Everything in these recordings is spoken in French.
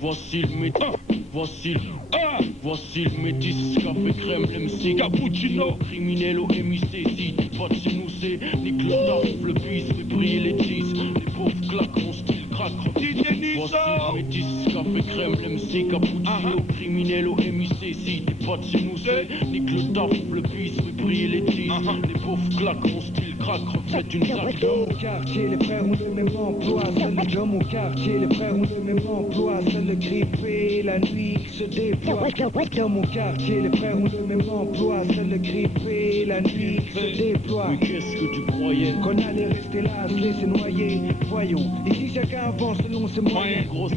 Voici le métis, voici le métis, café crème, l'MC, cappuccino, criminel au MIC, si t'es pas de chez nous c'est, nique le taf, le bis, fait briller les cheese, les pauvres claquent, mon style craque, voici le métis, café crème, l'MC, cappuccino, criminel au MIC, si t'es pas de chez nous c'est, nique le taf, le bis, fait briller les cheese, les pauvres claquent, mon style craque, reflète une sac. Dans mon quartier, les frères ont le même emploi, dans mon quartier, les frères ont le même emploi, seul le grippé, la nuit qui se déploie. Dans mon quartier, les frères ont le même emploi, seul le grippé, la nuit qui se déploie. Mais qu'est-ce que tu croyais? Qu'on allait rester là, se laisser noyer. Voyons, ici chacun avance selon ses moyens. Grosse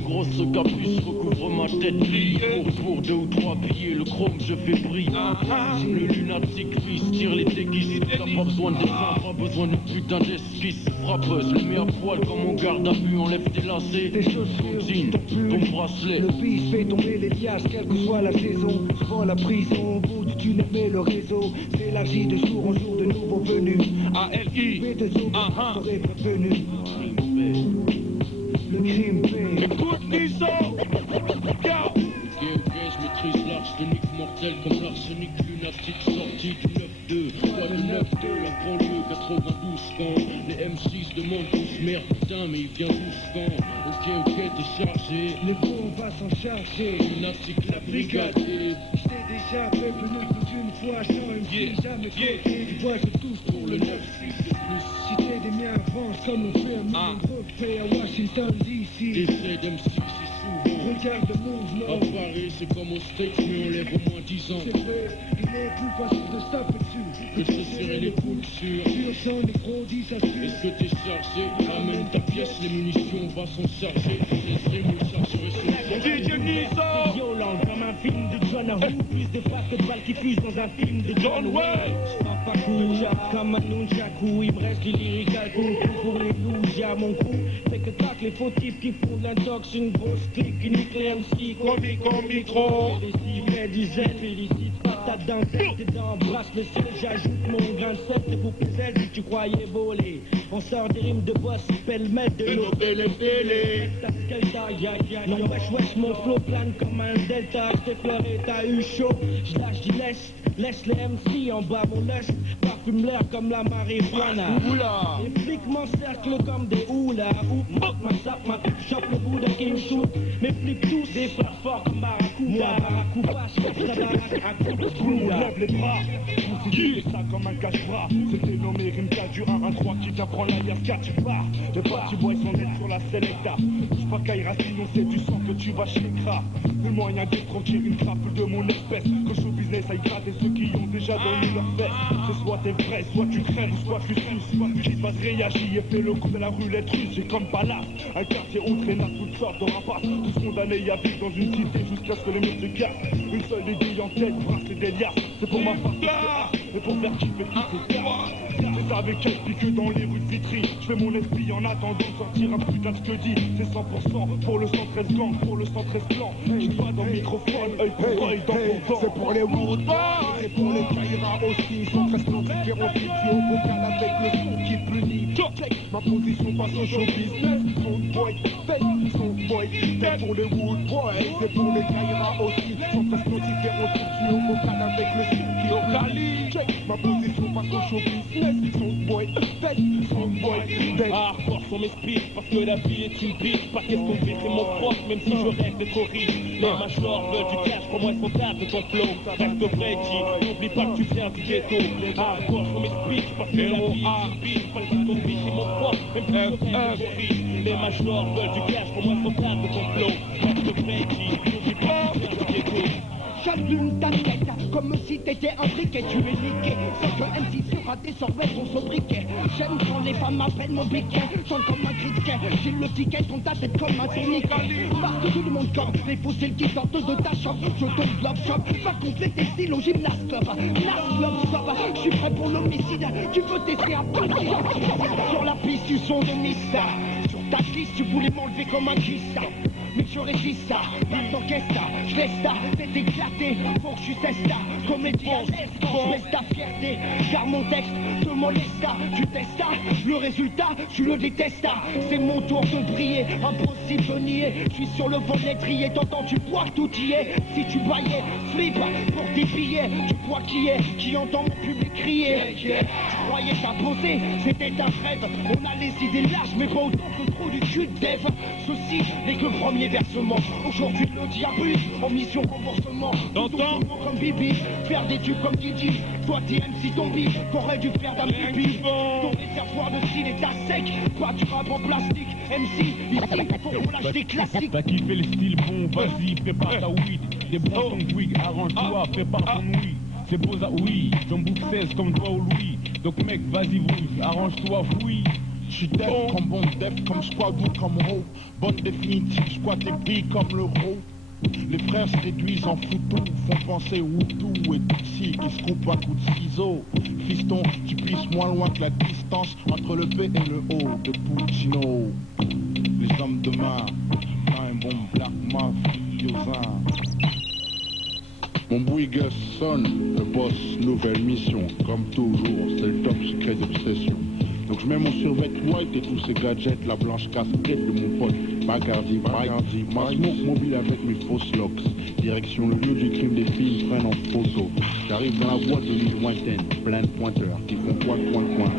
capuche recouvre ma tête brille. Pour 2 ou 3 billets, le chrome je fais briller. Le lunatique fils tire les déguises. T'as pas besoin de dessin, pas besoin de putain d'esquisse. Frappeuse, le mets à poil comme on garde à vue. Enlève tes lacets, tes chaussures, ton bracelet. Le bis fait tomber les liasses, quelle que soit la saison. Souvent la prison, au bout du tunnel, mais le réseau s'élargit de jour en jour de nouveaux venus. ALI, serait prévenu. Le crime paie. Écoute Niso, regarde. Ok, je maîtrise l'arsenic mortel comme l'arsenic lunatique sorti du 9-2. Quoi le 9-2, la banlieue 92 quand les M6 demandent tous merde putain mais il vient d'où quand. Ok, t'es chargé. Le bon va s'en charger. Lunatique la brigade. J'étais déjà prévenu plus d'une fois, sans une fille jamais compté. Tu vois, je touche pour le 9-6 de plus. Cité des miens avance comme on fait un monde refait à Washington DC. J'essaie d'M6 c'est souvent. Regarde le mouvement. À Paris c'est comme au States mais on lève au moins 10 ans. C'est vrai, il est plus facile de se taper dessus que de se serrer les coudes sur. Sur son négro dit ça suit. Est-ce que t'es chargé? Ramène ta pièce, les munitions va s'en charger. Les rimes chargerez son DJ Niso. Violent comme un film de John Woo. Plus de phrases que de balles qui fusent dans un film de John Wayne. J'prends pas Kouja comme un nunchaku. Il me reste du lyrical kung fu pour les loujas. Mon coup fait que tac les faux types qui font de l'intox. Une grosse clique qui nique les MC. Comique en micro. Félicite, disait, félicite par ta dentelle. Tes dents brassent le ciel. J'ajoute mon grain de sel. Te coupe les ailes si tu croyais voler. On sort des rimes de boss, pêle-mêle de l'eau. Non wesh mon flow plane comme un delta. J't'ai pleuré, t'as eu chaud. J'lâche du laisse les MC en bas mon lust. Parfume l'air comme la marijuana. Les flics m'encerclent comme des houlas. Ou ma sape, ma pipe, chope le bout d'un king shoot. Mes flics tous des frères forts comme Barracuda. Barracuda, j'fais ta baraque à coup de boula. Lève les bras, qui ça comme un cache-bras. C'était nommé Rimka du 1-1-3 qui vient prendre la IRK, tu pars. Les partis boys sont nets sur la Selecta. J'suis pas Kaira, sinon c'est du sang que tu vas chez Kra. Le moyen d'escroquer une crapule de mon espèce. Que show business aille gratter ceux qui ont déjà donné leur fesses. C'est soit t'es vrai, soit tu crèves, soit tu suces. Qui se passe réagit et fait le coup de la roulette russe. J'ai comme Palace, un quartier où traîne à toutes sortes de rapaces. Tous condamnés à vivre dans une cité jusqu'à ce que les murs se cassent. Une seule aiguille en tête, brasse et des liasses. C'est pour ma part, et pour faire kiffer tous ces gars. C'est ça avec elle pique dans les rues de Vitry. Je fais mon esprit en attendant de sortir un putain de ce que dit. C'est 100% pour le 113 gang, pour le 113 plan. Je pas dans le microphone, œil pour œil, dent pour dent. C'est pour les Wood Boys, c'est pour les Kaira aussi. 113 plans différents, tu au vocal avec le son qui punit. Check ma position passe au show business. Son boy, son boy. C'est pour les Wood Boys, c'est pour les Kaira aussi. 113 plans différents, tu au vocal avec le son qui punit. Check ma position passe au show business. Son boy, Hardcore sur mes speeds parce que la vie est une bitch. Pas question de baisser mon froc même si je rêve de corrige. Les majors veulent du cash, pour moi ils sont tard de ton flow. Reste vrai G, n'oublie pas que tu viens du ghetto. Hardcore sur mes speeds parce que la vie est une bitch. Pas question de baisser mon froc même si je rêve de corrige. Les majors veulent du cash, pour moi ils sont tard de ton flow. Reste vrai G, n'oublie pas que tu viens du ghetto. J'allume ta tête comme si t'étais un briquet, tu es niqué. C'est que MC sera désormais ton sobriquet. J'aime quand les femmes m'appellent mon biquet. Chante comme un criquet, j'ai le ticket, ton ta tête comme un tourniquet. Partout tout le monde comme les fossiles qui sortent de ta shop. Je te bloque shop, va compléter style au gymnast club. Gymnast club stop, je suis prêt pour l'homicide. Tu veux tester à partir sur la piste du son de Mista. Sur ta glisse, tu voulais m'enlever comme un kiss. mais je résiste ça. Maintenant qu'est-ce ça, je laisse ça, c'est éclaté. Faut que je cesse ça, comédie à l'aise quand je laisse ta fierté. Car mon texte te molesta, tu testes ça, le résultat, tu le détestes. C'est mon tour de briller, impossible de nier. Je suis sur le vol l'étrier, t'entends, tu vois que tout y est. Si tu baillais, flip pour tes billets. Tu vois qui entend mon public crier. Tu croyais t'imposer, c'était un rêve. On a les idées larges, mais pas autant que trop du cul de dev. Ceci n'est que le premier versement. Aujourd'hui le diable en mission remboursement. T'entends comme Bibi, faire des tubes comme Didi. Toi t'es MC Tombi, t'aurais dû faire d'un pipi. Ton réservoir de style est à sec, pas du rap en plastique. MC, ici, faut qu'on lâche des classiques. T'as kiffé les styles bons, vas-y, fais pas ta weed. Des bons ton wig, arrange-toi, fais pas ton oui. C'est beau ça, oui, j'en bouffe 16 comme toi ou Louis. Donc mec, vas-y, vous, arrange-toi, fouille. J'suis def comme bon def, comme squad ou comme Raw. Bonne définitive, squat les billes comme le Raw. Les frères se réduisent en foutou, font penser Woudou et Tutsi qui se coupent à coups de ciseaux. Fiston, tu pisses moins loin que la distance entre le B et le O de Puccino. Les hommes de main, un bon black mafiosin. Mon Bouygues sonne, le boss, nouvelle mission. Comme toujours, c'est le top secret d'obsession. Donc je mets mon survêt white et tous ces gadgets, la blanche casquette de mon pote Bacardi Mike, ma smoke mobile avec mes fausses locks. Direction le lieu du crime, des filles prennent en photo. J'arrive dans la boîte de l'île lointaine, plein de pointeurs qui font coin,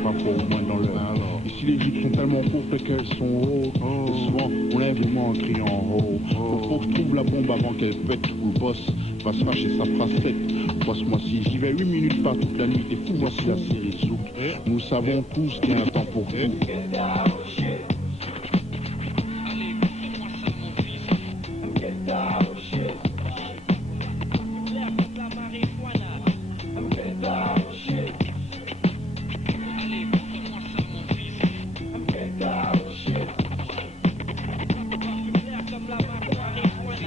pas fort au moins dans l'heure. Ici les jupes sont tellement courtes qu'elles sont hautes. Et souvent on lève les mains en criant haut. Faut que je trouve la bombe avant qu'elle pète ou le boss va se fâcher sa fracette. Passe-moi si j'y vais 8 minutes pas toute la nuit, t'es fou, voici la série Zouk. Nous savons tous qu'il y a un temps pour tout.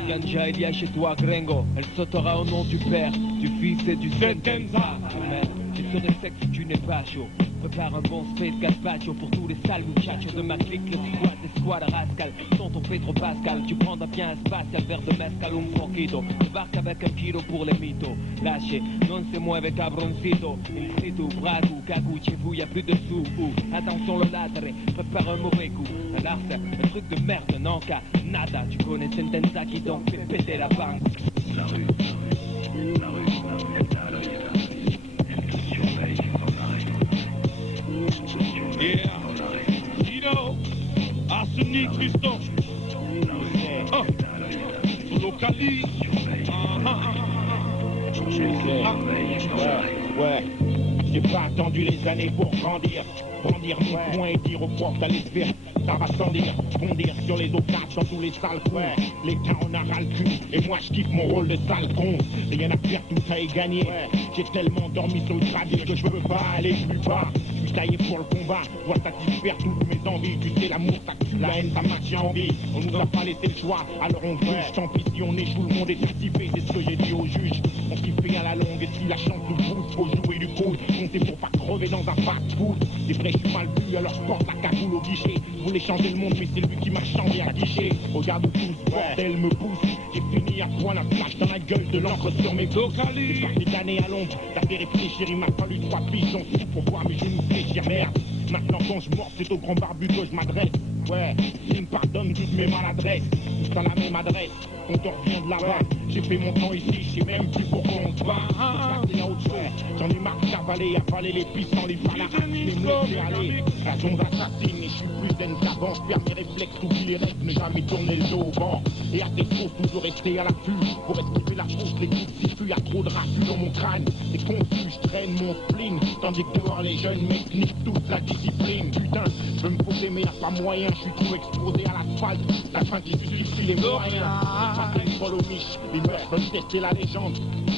Ganja, il y a chez toi Gringo, elle sautera au nom du Père, du Fils et du Saint-Enza. Amen. Tu serais sec si tu n'es pas chaud. Prépare un bon space gazpacho pour tous les sales muchachos de ma clique, le squad des squads rascal. Sont ton Pedro Pascal, tu prendras bien un spatial verre de mezcal un poquito. Débarque avec un kilo pour les mythos. Lâchez, non c'est moi avec cabroncito. Il situ, braco, cagou, chez vous y'a plus de sous. Attention le ladre, prépare un mauvais coup. Un arse, un truc de merde, non qu'à nada. Tu connais Sentenza qui donc fait péter la banque. La rue, la rue, la rue, elle te surveille comme la rue. Yeah, Dino, Arsenic, Fiston. Localise. Ouais, j'ai pas attendu les années pour grandir. Brandir mon poing et dire aux profs d'aller se faire. Ça va sans dire, bondir sur les otages dans tous les sales coins. L'État en a ras le cul, et moi je kiffe mon rôle de sale con. Rien à faire, tout ça est gagné. J'ai tellement dormi sur le traduit que je peux pas aller plus bas. Je suis taillé pour le combat, dois satisfaire toutes mes envies. Tu sais, l'amour ça tue, la haine ça maintient en vie. On nous a pas laissé le choix, alors on juge. Tant pis si on échoue, le monde est satisfait, c'est ce que j'ai dit au juge. On s'y fait à la longue, et si la chance nous pousse, faut jouer du coude. Comptez pour pas crever dans un fast-food. C'est vrai, je suis mal vu, alors je porte la cagoule au guichet. Vous voulez changer le monde, mais c'est lui qui m'a changé à guichet. Regarde où tout ce bordel me pousse. J'ai fini à point la flash dans la gueule de l'encre sur mes pouces. J'ai passé d'années à l'ombre, t'as fait réfléchir, il m'a fallu 3 pigeons sous pour voir mes genoux fléchir. Merde, maintenant quand je mords, c'est au grand barbu que je m'adresse. Ouais, il me pardonne toutes mes maladresses. Tous à la même adresse, on te revient de là-bas. J'ai fait mon temps ici, je sais même plus pourquoi on se bat. Faut passer à autre chose, j'en ai marre d'avaler, avaler les puissants, les valaras, les me laisser aller. La zone assassine, et je suis plus zen qu'avant. Je perds mes réflexes, t'oublies les règles, ne jamais tourner le dos au vent. Et à tes fausses, toujours rester à l'affût. Pour esquiver la fausse, les coups de siffle, y'a trop de raffus dans mon crâne. C'est confus, je traîne mon spleen. Tandis que dehors les jeunes mecs niquent toute la discipline. Putain, je veux me poser mais y'a pas moyen. Je suis trop exposé à l'asphalte, la fin qui justifie les moyens. Pas une folle aux miches, les mecs veulent tester la légende.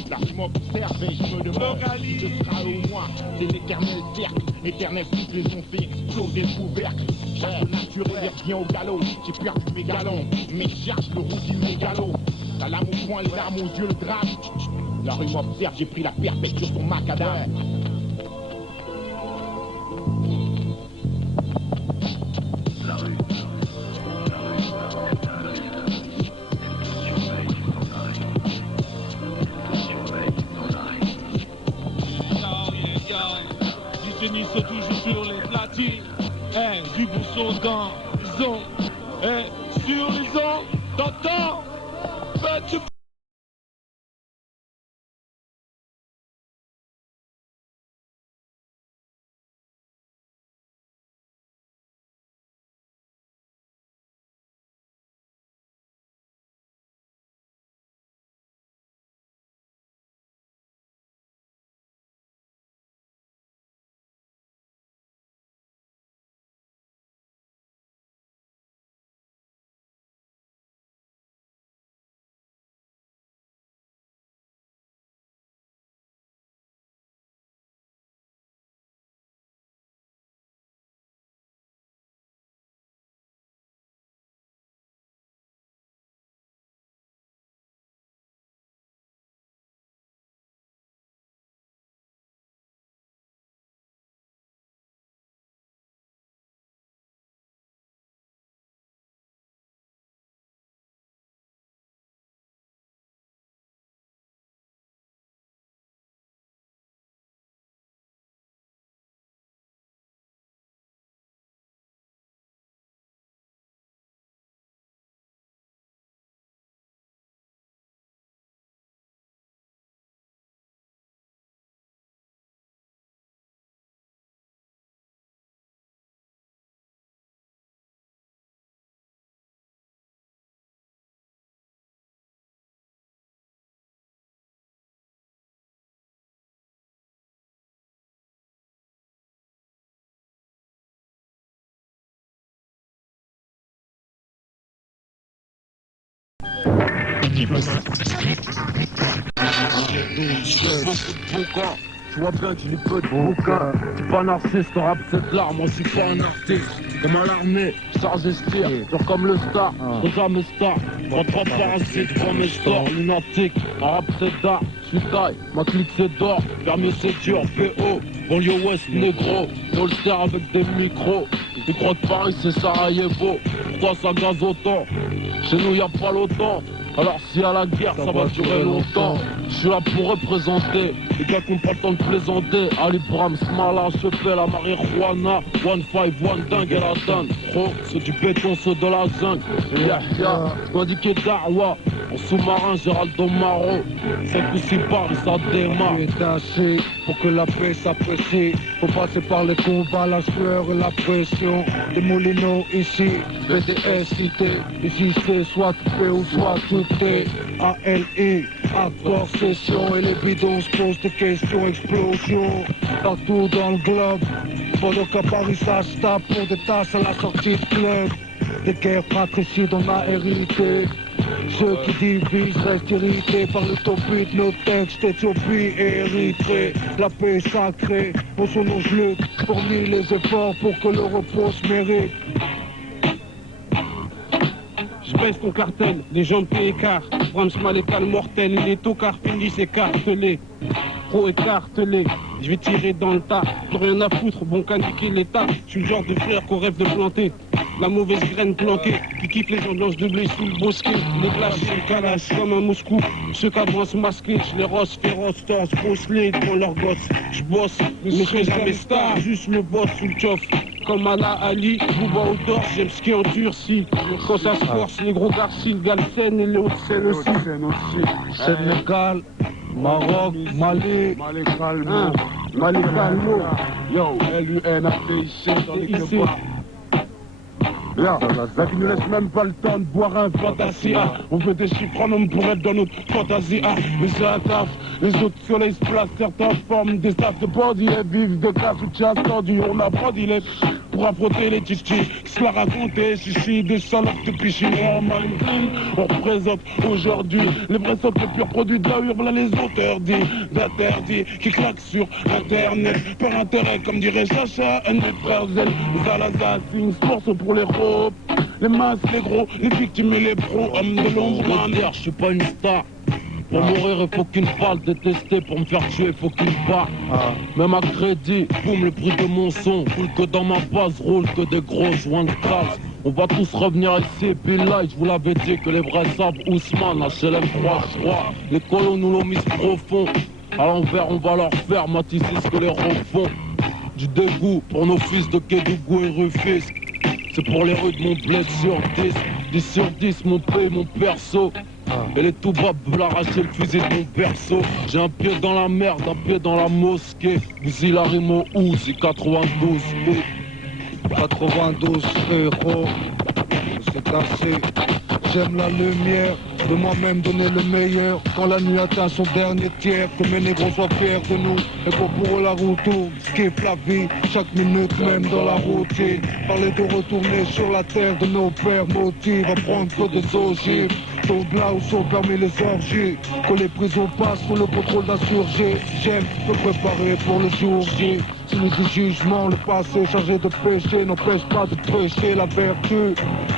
La rue m'observe et je me demande si ce sera au moins. C'est l'éternel cercle, éternel toutes les ont fait exploser le couvercle. Chaque naturel revient au galop, j'ai perdu mes galons, mais je cherche le routier mégalo. La lame au poing, les larmes aux yeux, le grave. La rue m'observe, j'ai pris la perpète sur son macadam. Denis c'est toujours sur les platines. Du bousson dans les ondes. Sur les ondes, t'entends? Tu Tu vois bien que je lis peu de bouquins. T'es pas narcisse, ton rap c'est de l'art, moi je suis pas un artiste. Comme à l'armée, chargé style, dur comme le star, faut jamais star. Prends trois parasites, prends mes stores, lunatique. Un rap c'est d'art, je suis taille, ma clique c'est d'or. Faire mieux c'est dur, PO, banlieue ouest, négro. Holster avec des micros. Tu crois que Paris c'est Sarajevo, pourquoi ça gaze autant? Chez nous y'a pas l'OTAN. Alors si à la guerre ça va durer longtemps. Je suis là pour représenter les gars qui n'ont pas le temps de plaisanter. Ali Bram, Smala, Chepel, la marijuana. 1-5, 1 dingue et la donne. Pro, c'est du béton, c'est de la zinc. Yahya, dois indiquer Darwa. En sous-marin, Géraldo Maro. 5 ou 6 balles, ça démarre. Détaché pour que la paix s'apprécie. Faut passer par les combats, la sueur et la pression. Des moulineaux ici, BDS cité. Ici c'est soit tout fait ou soit tout est. ALI, accord, session. Et les bidons se posent des questions, explosion. Partout dans le globe. Pendant qu'à Paris ça se tape pour des tasses à la sortie de club. Des guerres fratricides on a hérité. Ceux qui divisent restent irrités par l'utopie de nos textes, Éthiopie et Érythrée. La paix est sacrée, pour son nom je lutte, fournis les efforts pour que le repos se mérite. Je baisse ton cartel, les gens de pied écart. Brahms Malécal mortel, il est au car, Findis écartelé. Pro écartelé, je vais tirer dans le tas. Plus rien à foutre, bon qu'à niquer l'état. Je suis le genre de frère qu'on rêve de planter. La mauvaise graine planquée, qui kiffe les gens blanches de blé sous le bosquet. Les glaces et le calache comme un Moscou. Ceux qui avancent masqués, je les rosse, féroce, torse, bosselés devant leurs gosses. Je bosse, mais je serai jamais star, juste le boss sous le tchoff. Comme Ala Ali, Bouba au dors, j'aime ce qui endurci. Quand ça se force, les gros garcis, le Galsen et les Hauts-de-Seine aussi. Sénégal, Maroc, Mali, Mali calmo. hein, Mali calmo. Yo, LUNATIC dans les débats. Là, la vie ne laisse même pas le temps de boire un Fantasia. On veut des chiffres en homme pour être dans notre fantasie. Mais c'est un taf, les autres soleils se placent, certains forment des staffs de body et vivent de casse ou de chasse tendu. On apprend d'il pour affronter les chichis, qui se la raconter, chichi, des salopes de pichis. En maline, on représente aujourd'hui les vrais sont les purs produits de la hurle, là les auteurs d'interdits qui claquent sur internet par intérêt, comme dirait Chacha, un de mes frères Zel, les Alazassines, sport sont pour les robes, les masses, les gros, les victimes et les pros, hommes de l'ombre, man. Je suis pas une star. Pour mourir, il faut qu'une balle détestée. Pour me faire tuer, il faut qu'une barre. Même à crédit, boum, le prix de mon son. Roule que dans ma base, roule que des gros joints de classe. On va tous revenir ici, puis là, je vous l'avais dit que les vrais savent Ousmane, HLM 3, les colons nous l'ont mis profond. À l'envers, on va leur faire, Matisse, ce que les refont. du dégoût pour nos fils de Kédougou et Rufus. C'est pour les rues de mon bled sur 10, 10 sur 10, mon pays, mon perso. Et les toubabs veulent arracher le fusil de mon berceau. J'ai un pied dans la merde, un pied dans la mosquée. Fusil à rime au Uzi, 92 et 92 euros, c'est cassé. J'aime la lumière, de moi-même donner le meilleur. Quand la nuit atteint son dernier tiers, que mes négros soient fiers de nous. Et pour eux la route tourne, skip la vie, chaque minute même dans la routine. Parler de retourner sur la terre de nos pères motive à prendre que des ogives. Tombe là où sont permis les orgies, que les prisons passent sous le contrôle d'insurgés. J'aime me préparer pour le jour J. Celui du jugement, le passé chargé de péché n'empêche pas de prêcher la vertu.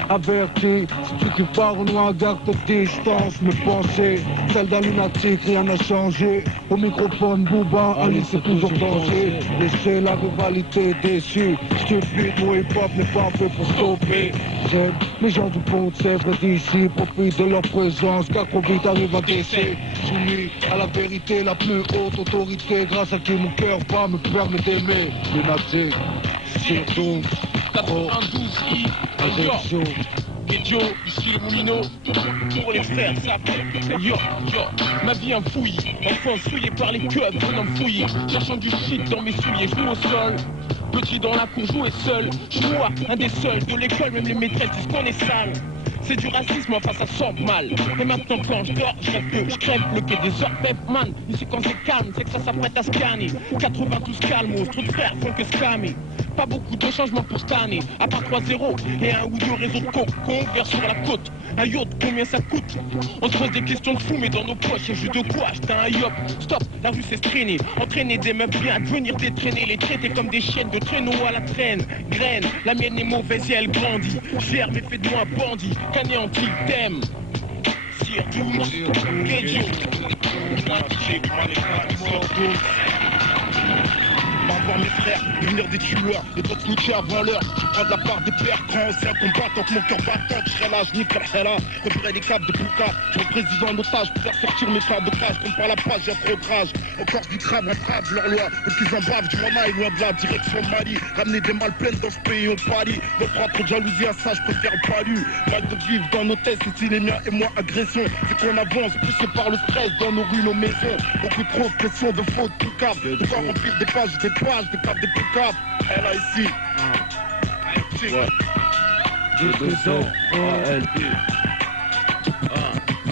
Averti, si tu kiffes pas au noir, garde tes distances. Mes pensées, celles d'un lunatique, rien n'a changé. Au microphone, Booba, Alice c'est toujours danger. Laissez la rivalité déçue. Stupide, mon hip-hop n'est pas fait pour stopper. J'aime les gens du pont de Sèvres d'ici, profite de leur présence, car trop vite arrive à décès. Soumis à la vérité, la plus haute autorité, grâce à qui mon cœur bat me permet d'aimer. Lunatique, surtout, 92 I, injection. Kédio, ici le Moulino, pour les frères, ça fait yo, ma vie un fouillis, enfant souillé par les keufs, venant me fouiller, cherchant du shit dans mes souliers, je au sol. Petit dans la cour, jouer seul, je suis moi, un des seuls de l'école, même les maîtresses disent qu'on est sale. C'est du racisme, enfin ça sent mal. Et maintenant quand je dors, je rêve que je crève le quai des heures, man. Ici quand c'est calme, c'est que ça s'apprête à scanner. 92 calmos, trop de frères font que scammer. Pas beaucoup de changements pour cette année, à part 3-0 et un ou deux réseaux de cocons vers sur la côte. Un yacht, combien ça coûte? On se pose des questions de fou, mais dans nos poches, y'a juste de quoi acheter un yop. Stop, la rue c'est traîner, entraîner des meufs bien, venir détraîner, les traiter comme des chiennes de traîneau à la traîne. Graine, la mienne est mauvaise et elle grandit. Gère, mais fais de moi un bandit, qu'anéanti, t'aimes. Sire douce, Kédio. Voir mes frères devenir des tueurs et d'autres niquer avant l'heure. Je prends de la part des pères grands anciens combattants que mon cœur battant. Je serai là, je niquerai la hella. Repérer les câbles de Pouka. Je suis président en otage pour faire sortir mes frères de cage. Comme par la page, j'ai trop de rage. Encore du crabe, on brave leur loi. Et qu'ils en bavent du Ramaï, loin de la direction Mali. Ramener des malles pleines dans ce pays au Paris. Ne prends trop de jalousie à ça, je préfère pas lui. Mal de vivre dans nos tests, c'est les miens et moi agression. C'est qu'on avance, poussé par le stress dans nos rues, nos maisons. Beaucoup trop de pression, de fautes, tout cap. De quoi remplir des pages, des cap, des pick-up. Elle a ici. ouais.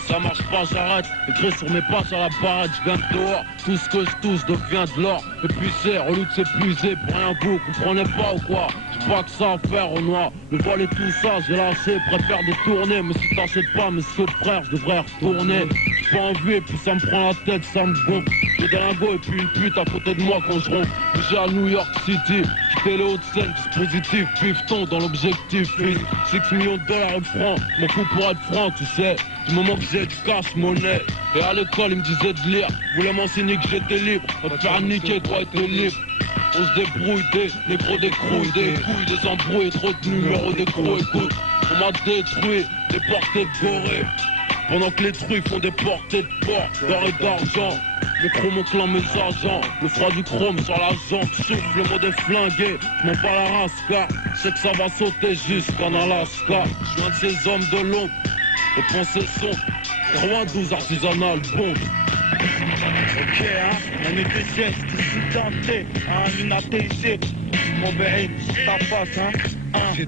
Ça marche pas, j'arrête. Écrit sur mes pages à la barrette, je viens de dehors. Tout ce que je touche devient de l'or. Et puis c'est, au lieu de s'épuiser pour rien, vous comprenez pas ou quoi? J'ai pas que ça à faire au noir. Le voile et tout ça, j'ai lâché, préfère détourner. Mais si t'achètes pas mes sauts de frères, je devrais retourner. J'ai pas envie et puis ça me prend la tête, ça me gonfle. J'ai des lingots et puis une pute à côté de moi quand je ronfle. J'ai à New York City, quitter les hautes scènes, dispositif, pifton dans l'objectif. 6 millions de dollars et francs, mon coup pour être franc, tu sais. Du moment que j'ai du cash, monnaie. Et à l'école, ils me disaient de lire. Voulaient m'enseigner que j'étais libre. Va te faire niquer, toi, être libre. On se débrouille des négros, des crouilles, des couilles, des embrouilles, trop de numéros d'écrou, écoute. On m'a détruit, des portées de gorée. Pendant que les trucs font des portées de porc, d'or et d'argent. Le chrome au clan mes agents, le froid du chrome sur la jambe, souffle le mot des flingués, je m'en bats la race car je sais que ça va sauter jusqu'en Alaska. Je suis un de ces hommes de l'ombre, aux pensées sombres, 92 artisanal, bon. Ok, hein, on est des gestes, incidentés, hein, une ATG. Mon béhé, ça passe, hein. C'est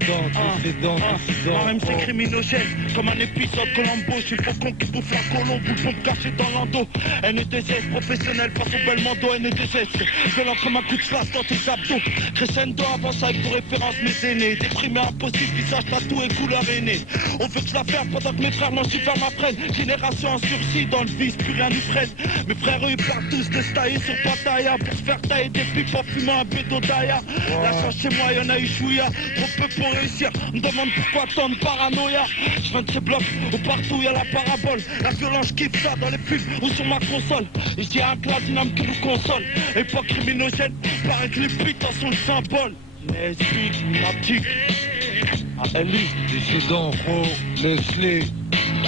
criminogène, comme un épisode Colombo. J'ai le faucon qui bouffe la colombe, ou le pompe caché dans l'endo. NETS, professionnel face au bel mando. NETS, violent comme un coup de face dans tes abdos. Crescendo, avance avec vos références, mes aînés. Déprimé, impossible, visage tatou et couleur aînée. On veut que je la ferme pendant que mes frères m'en super m'apprennent. Génération en sursis, dans le vice, plus rien nous freine. Mes frères, eux, ils partent tous de se tailler sur Pattaya. Pour se faire tailler des pipes en fumant un bédo d'Aya. La chance chez moi, y'en a eu chouïa. Trop peu pour réussir, on me demande pourquoi tant de paranoïa. Je viens de ces blocs où partout y'a la parabole. La violence kiffe ça dans les pubs ou sur ma console. Et j'ai un platinum qui nous console. Époque criminogène, paraît que les putes sont le symbole. Les suites, la petite ALI, dissident, Leslie,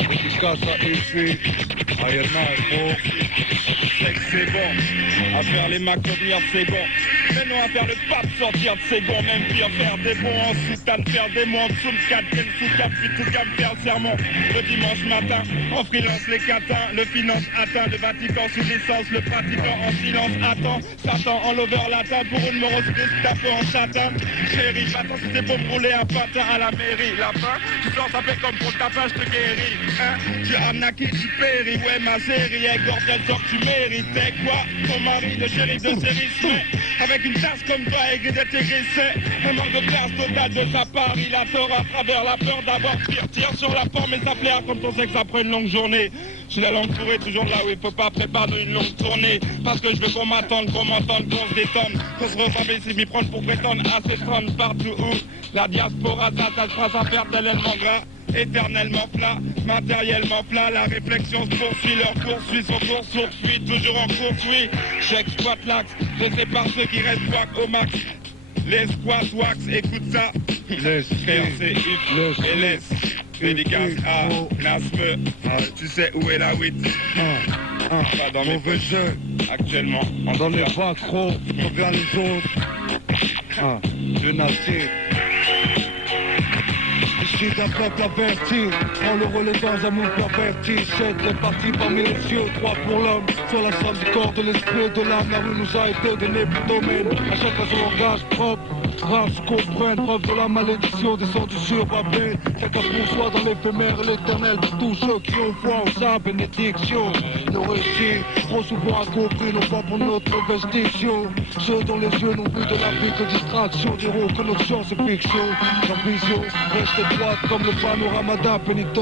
dédicace à Effet, Ayana, gros. C'est bon, à faire les McDonald's c'est bon. Mais non à faire le pape sortir de c'est bon, même pire faire des bons en soutane, faire des mots en dessous de 4, sous 4, puis tout gamme faire le serment. Le dimanche matin, en freelance les catins, le finance atteint, le Vatican sous licence, le pratiquant en silence attend, Satan en lover latin pour une morose plus tapé en satin. Chérie, attends si c'est pour me rouler un patin à la mairie, lapin, tu sors ça fait comme pour le tapin, je te guéris, hein. Tu as arnaqué, tu péris, ouais ma série, avec bordel sort tu méritais quoi? Ton mari, le shérif de série, avec une tasse comme toi, aigri d'intégrer, c'est un manque de classe totale de sa part, il a tort à travers la peur d'avoir pire, tire sur la porte, mais ça plaira comme ton sexe après une longue journée. J'ai la langue fourrée toujours là où il faut pas préparer une longue tournée, parce que je veux qu'on m'attende, qu'on m'entende, qu'on se détonne, qu'on se ressemble si m'y prendre pour prétendre à ses trônes partout où la diaspora s'attachera à faire tellement gras. Éternellement plat, matériellement plat, la réflexion se poursuit, leur poursuit, son cours poursuit, toujours en course, oui. J'exploite l'axe, je sépare ceux qui restent wack au max. Les squats wax, écoute ça. Laisse, frère, c'est Yves et laisse. Dédicace à Nasme, tu sais où est la 8. Pas dans mes Mauvais jeu, actuellement. dans les macros, envers les autres. Je nassais. Je suis d'un peuple averti, prends le relais dans un monde perverti. 7 répartis parmi les cieux, 3 pour l'homme. Sur la somme du corps, de l'esprit et de l'âme, là où nous a été donné pour domaine. À chacun son langage propre, rares se comprennent. Preuve de la malédiction descendue sur Babel. Chacun pour soi dans l'éphémère et l'éternel. Pour tous ceux qui ont foi en sa bénédiction. Nos récits, trop souvent accomplis, non pas pour notre mauvaise diction. Ceux dont les yeux n'ont vu de la vie que distraction, diront que notre science est fiction. L'ambition reste droite comme le panorama d'un pénitent,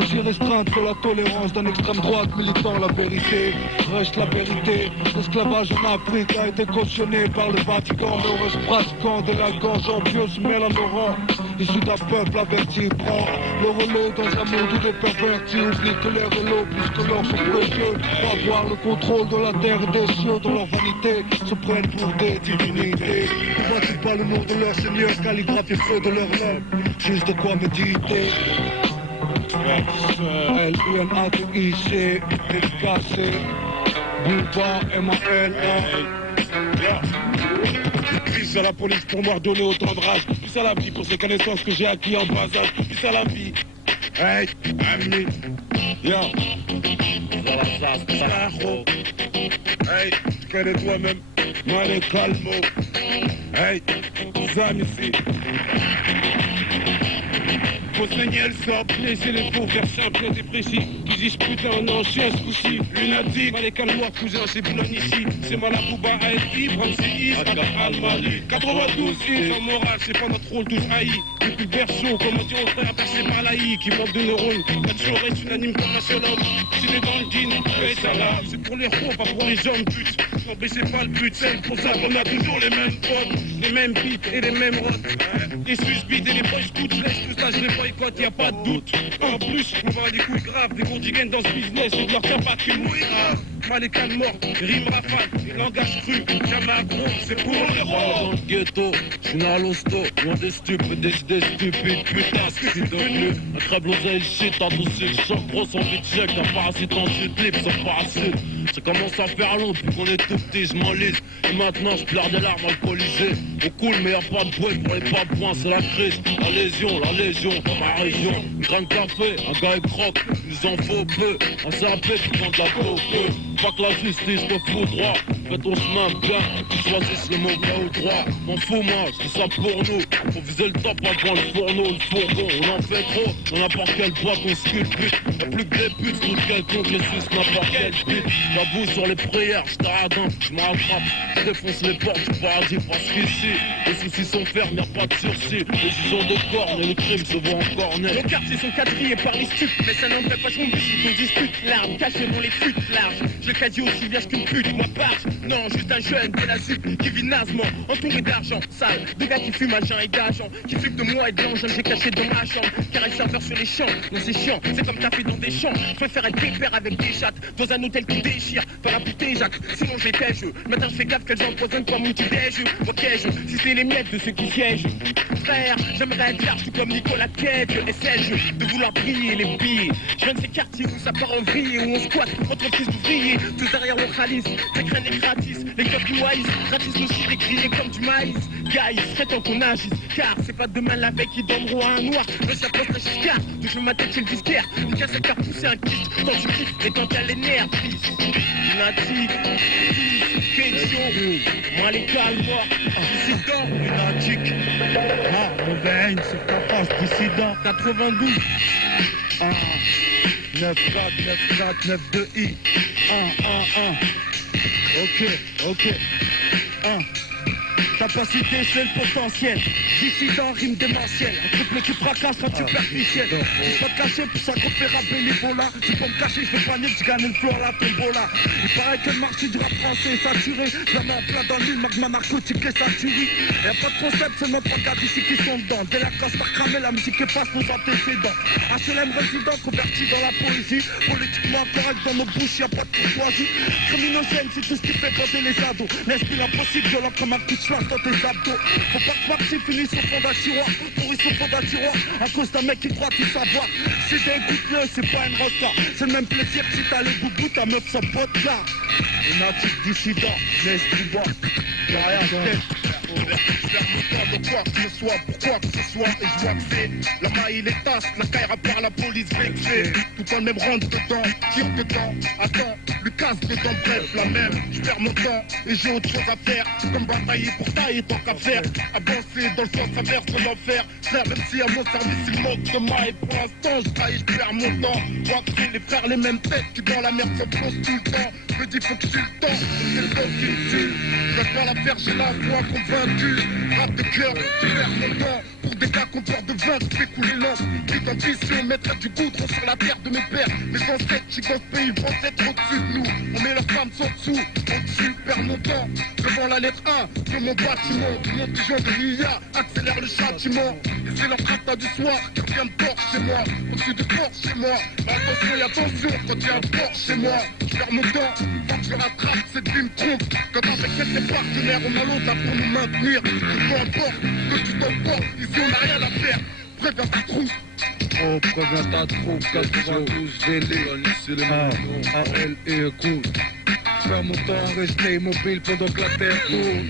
aussi restreinte que la tolérance d'un extrême droite militant. La vérité reste la vérité. L'esclavage en Afrique a été cautionné par le Vatican, mais on reste pratiquant de la gorge en Dieu se mêle à nos rangs. Issu d'un peuple averti, prend le relais dans un monde où des pervertis oublient que l'air et l'eau plus que l'or sont précieux. Avoir le contrôle de la terre et des cieux, dans leur vanité se prennent pour des divinités. Ne voient-ils pas le nom de leur Seigneur calligraphié feu de leur lèvres? Juste de quoi méditer. L-I-N-A-T-I-C, dédicacé, Bouba, M-A-L-A. Plus à la police pour m'ordonner autant de rage. Plus à la vie pour ces connaissances que j'ai acquis en bas âge. Plus à la vie. Hey, ami. Yo. Hey, tu connais toi-même. Moi les calmo. Hey, Zam ici. Faut saigner le sort, laisser les faux, faire simple et précis. Ils disent putain, non, chien ce coup-ci. Lunatique, mal les calmois, cousin, c'est Boulogne ici. C'est Malabouba, AFI, Brancy, Al-Mali. 92, sans morale, c'est pas notre rôle, tous haïs. Depuis le berceau, comme on dit, on frère, passé par l'AI, qui manque de neurones. L'action reste unanime comme un seul homme. Si t'es dans le jean, fais ça là. C'est pour les roues, pas pour les hommes, pute. Non, mais c'est pas le but, c'est pour ça qu'on a toujours les mêmes potes, les mêmes beats et les mêmes rods. Les suspects et les boys scouts, laisse tout ça, je les boycotte, y'a pas de doute. En plus, on va des couilles graves, des gourdigènes dans ce business et de leur faire pas qu'une mouille grave. Mal et calme mort, rime rafale, et langage cru, jamais accro, c'est pour les rois. Dans le ghetto, j'suis né à l'hosto, loin des stupes, des idées stupides, putain, ce que c'est devenu. Un crêpe l'oseille shit, t'as dossier, choc, grosse envie de chèque, un parasite en chute libre, sans parasite. Ça commence à faire long, depuis qu'on est tout petit, j'm'enlise. Et maintenant, j'pleure des larmes alcoolisées. On coule, mais y'a pas de bruit pour les papouins, c'est la crise. La légion, dans ma région. Une graine de café, un gars est croque, il nous en faut peu. Un sapé qui prend de la peau, peu. Pas que la justice me fout droit. Fais ton chemin bien, tu choisisses le mot bien ou droit. M'en fous, moi, j'dis ça pour nous. Faut viser le top avant le fourneau, le fourgon. On en fait trop, dans n'importe quelle boîte, on sculpte. Y'a plus que des putes, tout quelconque, les suces, n'importe quel but. J'avoue sur les prières, j'taradin, j'm'attrape. J'défonce les portes du paradis parce qu'ici, les soucis sont fermes, y'a pas de sursis. Les juges ont des cornes et le crime se voit en cornet. Nos quartiers sont quadrillés par les stupes, mais ça n'empêche pas son but si qu'on dispute. L'arme cachée dans les putes larges. Je le quasi aussi vierge qu'une pute, moi parche. Non, juste un jeune de la ZUP qui vit nazement, entouré d'argent sale. Des gars qui fument à jeun et d'agent, qui flippent de moi et de l'engin, j'ai caché dans ma chambre. Car ils serveur sur les champs, non c'est chiant, c'est comme taper dans des champs. Je préfère être pépère avec des chattes, dans un hôtel qui déchire. Pas la bouteille Jacques, sinon j'étais jeu. Maintenant je fais gaffe qu'elles empoisonnent pas mon petit déj. Ok, si c'est les miettes de ceux qui siègent. Frère, j'aimerais être large tout comme Nicolas Cage. Essaie-je de vouloir briller les billes. Je viens de ces quartiers où ça part en vrille, où on squatte entre fils d'ouvriers. Tous derrière au Khalis, les graines est gratis, les coques du maïs, gratis aussi des grillés comme du maïs. Guys, serait temps qu'on agisse, car c'est pas demain la veille qui donneront à un noir. Le chapeau c'est Giscard, donc je m'attaque chez le disquaire. Une casse à faire pousser un kiff, quand tu kiffes et quand t'as les nerfs. Lunatique, question, moi les calmois, dissident, lunatique. Ah, mauvais haine, c'est ta France, dissident, 92. 9-4-9-4-9-2-I 1-1-1. Ok. Capacité, c'est le potentiel. Dissident, rime démentielle. Un couple qui fracasse quand tu superficiel. Je peux te cacher pour ça qu'on fait rapper les bolas. Tu peux me cacher, je veux pas nier que je gagne le floor à la tombola. Il paraît que le marché du rap français est saturé. Je la mets en plein dans l'île, magma narcotique et saturé. Y'a pas de concept, c'est notre trois gars d'ici qui sont dedans. Dès la casse par cramer, la musique efface nos antécédents. HLM résident, converti dans la poésie. Politiquement correct dans nos bouches, y'a pas de courtoisie. Criminogène, c'est tout ce qui fait bander les ados. L'esprit l'impossible, violent comme un coup de flash dans tes abdos. Faut pas que Maxi finisse au fond d'un tiroir. Pourris au fond d'un tiroir, à cause d'un mec qui croit tout savoir. C'est des goûteux, c'est pas une rosta. C'est le même plaisir que si t'as les boubous, ta meuf sa pote là. Une artiste dissident, l'esprit bois. Y'a rien de tête. Faire mon temps de quoi que ce soit, pourquoi que ce soit. Et je vois que c'est la maille, les tasses, la caillera par la police vexée. Tout en même rentre dedans, tire dedans. Attends, lui casse dedans, bref, la même. Je perds mon temps et j'ai autre chose à faire. Comme batailler pour tailler, tant qu'à faire. Avancer dans le sens inverse de l'enfer. Frère, même si à mon service il manque de maille. Pour l'instant, je taille, je perds mon temps. Vois que c'est les frères, les mêmes têtes qui dans la merde se posent tout le temps. Je me dis, faut que j'ai le temps, c'est le temps qui me tue. Je vais pas la faire, j'ai la voix convaincue. Rap de cœur, je perds mon temps. Pour des gars qu'on peur de vin, je fais couler l'encre. Vite ambitieux, mettre du goudron sur la terre de mes pères. Mes ancêtres, qui dans ce pays, vont être au-dessus de nous. On met leurs femmes sans dessous, au-dessus, perd mon temps. Devant la lettre 1, de mon bâtiment. Mon pigeon de l'IA, accélère le châtiment. Et c'est leur prata du soir, qui revient de Porsche chez moi. Au-dessus de Porsche chez moi. Mais attention et attention, quand il y a un Porsche chez moi. Je perds mon temps, faut que je rattrape cette vie me trompe. Quand avec ses partenaires, on a l'autre là pour nous maintenir. Peu importe que tu t'emportes, ici on n'a rien à faire. Préviens ta troupe. Oh, préviens ta troupe, 92 VD, AL et écoute. Faire mon temps, rester immobile pendant que la terre tourne.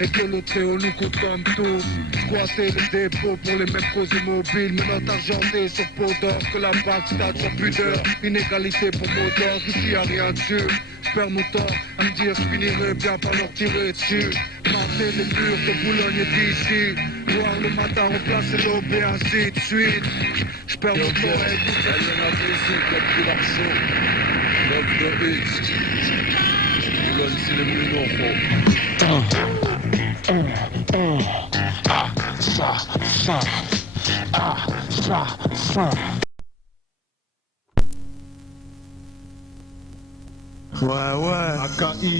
Et que le tréau nous coûte comme tout. Squatter le dépôt pour les mêmes causes immobiles. Mais notre argenté sur peau d'or, que la backstage sans pudeur. Inégalité pour mot d'ordre, ici y'a rien de sûr. Je perds mon temps à me dire je finirai bien par leur tirer dessus. Marter les murs de Boulogne et d'ici. Voir le matin remplacer l'aube et ainsi de suite. Je perds mon temps à écouter. Elle vient à baiser comme du l'argent. 9 de X. Boulogne c'est les mouillons. Ouais,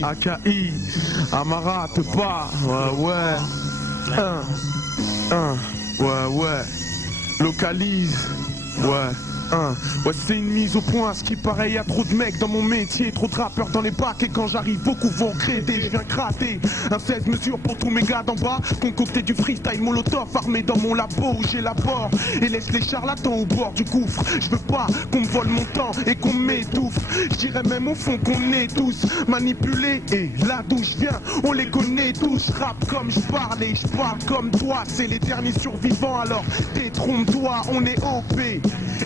AKI, Amara, te pas, ouais, localise, ouais, c'est une mise au point, ce qui paraît, y a trop de mecs dans mon métier, trop de rappeurs dans les bacs, et quand j'arrive, beaucoup vont créer, je viens crater, un 16 mesures pour tous mes gars d'en bas, concocter du freestyle molotov, armé dans mon labo où j'élabore, et laisse les charlatans au bord du gouffre, je veux pas qu'on me vole mon temps et qu'on m'étouffe, je dirais même au fond qu'on est tous manipulés, et là d'où je viens, on les connaît tous, je rappe comme je parle et je parle comme toi, c'est les derniers survivants, alors détrompe-toi, on est OP,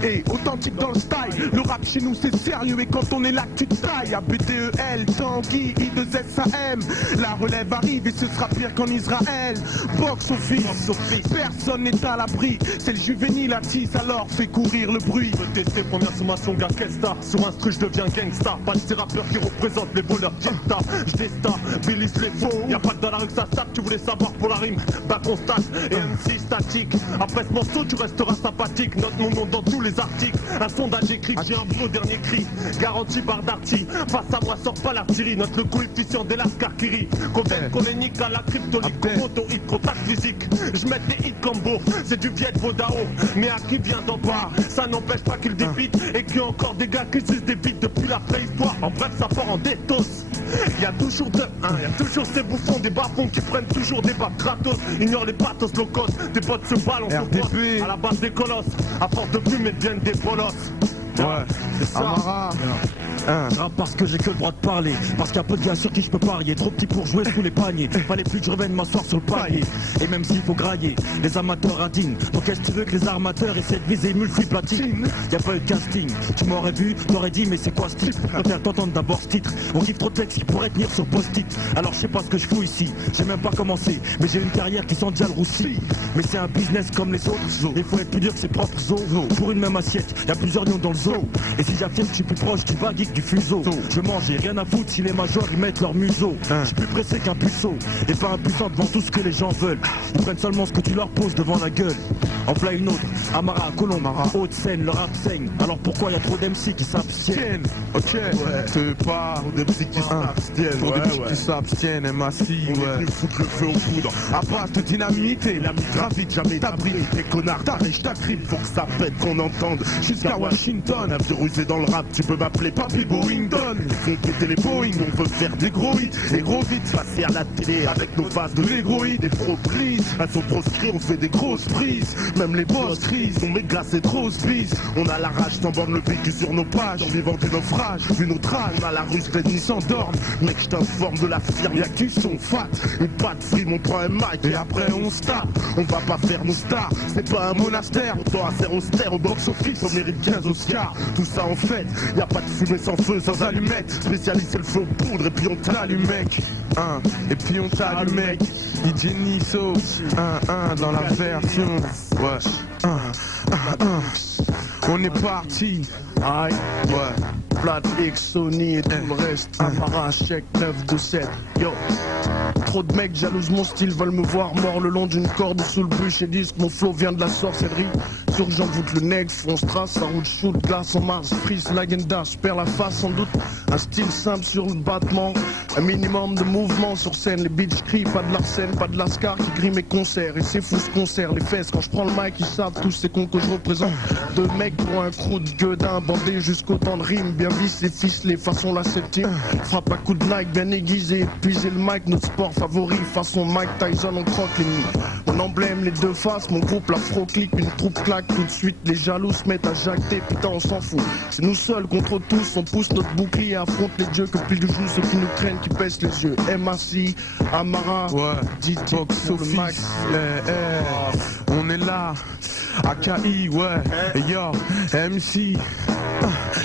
et authentique dans le style, le rap chez nous c'est sérieux et quand on est là tu tailles, ABTEL, Tanguy, I2SAM, la relève arrive et ce sera pire qu'en Israël, box office, personne n'est à l'abri, c'est le juvénile à 10 alors fais courir le bruit, me tester première sommation gars qu'est-ce sur un truc je deviens gangsta. Pas de ces rappeurs qui représentent les voleurs Jetta. J'déstabilise les faux. Y'a pas que dans la rue que ça tape, tu voulais savoir pour la rime. Bah constate et MC statique. Après ce morceau tu resteras sympathique. Note mon nom dans tous les articles. Un sondage écrit que j'ai un beau dernier cri. Garantie par Darty. Face à moi sort pas l'artillerie. Note le coefficient des Lascar-Kiri. Combien colénique à la cryptolique. Komodo hit, contact physique. J'mets des hits comme beau. C'est du Viet Vodao. Mais à qui vient d'en bas, ça n'empêche pas qu'il débite. Et qu'il y a encore des gars qui sucent des bites depuis la préhistoire. En bref ça part en détos. Y'a toujours y'a toujours ces bouffons, des bafons qui prennent toujours des battes gratos. Ignore les pathos low cost, des bottes se balancent au poste. À la base des colosses, à force de fumer deviennent des bolosses. Ouais, c'est ça. Amara. Je rappe parce que j'ai que le droit de parler. Parce qu'il y a peu de gars sur qui je peux parier. Trop petit pour jouer sous les paniers. Fallait plus que je revienne m'asseoir sur le palier. Et même s'il faut grailler, les amateurs indignent. Donc est-ce que tu veux que les armateurs essaient de viser multiplatine? Y'a pas eu de casting. Tu m'aurais vu, t'aurais dit mais c'est quoi ce titre? Préfère t'entendre d'abord ce titre. On kiffe trop de textes qui pourraient tenir sur post-it. Alors je sais pas ce que je fous ici. J'ai même pas commencé. Mais j'ai une carrière qui sent déjà le roussi. Mais c'est un business comme les autres. Il faut être plus dur que ses propres os. Pour une même assiette, y'a plusieurs lions dans le zoo. Et si j'affirme que je suis plus proche du bas geek du fuseau, je mange et rien à foutre si les majors ils mettent leur museau. Je suis plus pressé qu'un puceau et pas impuissant devant tout ce que les gens veulent. Ils prennent seulement ce que tu leur poses devant la gueule. En voilà une autre, Amara, Colombe, Haute-Seine, le rap saigne. Alors pourquoi y a trop d'MC qui s'abstiennent? Ok, c'est pas pour des petits qui s'abstiennent. Pour des petits qui s'abstiennent, MACI, ouais. Foutre le feu aux poudres. À base de dynamité, la gravite, jamais t'abrite. Les connards t'arrêtent, t'acrime, faut que ça pète, qu'on entende. Jusqu'à Washington, un vieux rusé dans le rap, tu peux m'appeler Papy Boington. Les péter les Boeing, on veut faire des gros hits, et gros vite. Passer à la télé avec nos faces de l'égroïde, des pro-prises. Elles sont proscrits, on fait des grosses prises. Même les boss crises, on met glace et trop spise. On a la rage, sans borne le vécu sur nos pages. En vivant du naufrage, vu notre âge. On a la ruse, les nuits s'endorment. Mec, je t'informe de la firme, y'a que du son fat. Une patte frime, on prend un mic et après on se tape. On va pas faire nos stars, c'est pas un monastère. Autant à faire austère, au box-office, on mérite 15 Oscars. Tout ça en fait, y'a pas de fumée sans feu, sans allumette. Spécialiste, c'est le feu aux poudres et puis on t'allume mec. Et puis on t'allume mec. DJ Niso, dans la version. Ouais. On est parti. Aïe, ouais. Plat X, Sony et tout le reste. Amara, chèque 927. Yo. Trop de mecs jalousent mon style, veulent me voir mort le long d'une corde sous le bûche et disent que mon flow vient de la sorcellerie. Sur j'en voûte le nec, fonce trace, ça roule shoot, glace en mars, freeze, l'agenda, je perds la face sans doute. Un style simple sur le battement, un minimum de mouvement sur scène. Les bitches crient, pas de l'arsène, pas de lascar qui grille mes concerts. Et c'est fou ce concert, les fesses, quand je prends le mic, ils savent tous ces cons que je représente. Deux mecs pour un crew de gueudin, bandés jusqu'au temps de rime, bien vissés, ficelés, façon la septième. Frappe à coup de Nike, bien aiguisé, épuiser le mic, notre sport favori, façon Mike Tyson, on croque l'ennemi. Mon emblème, les deux faces, mon groupe, l'afro-clique, une troupe claque, tout de suite les jaloux se mettent à jacter, putain on s'en fout. C'est nous seuls contre tous, on pousse notre bouclier, affronte les dieux que pile de joues, ceux qui nous craignent, qui baissent les yeux. MACI, Amara, DJ Sophie, on est là, AKI, ouais, yo, MC.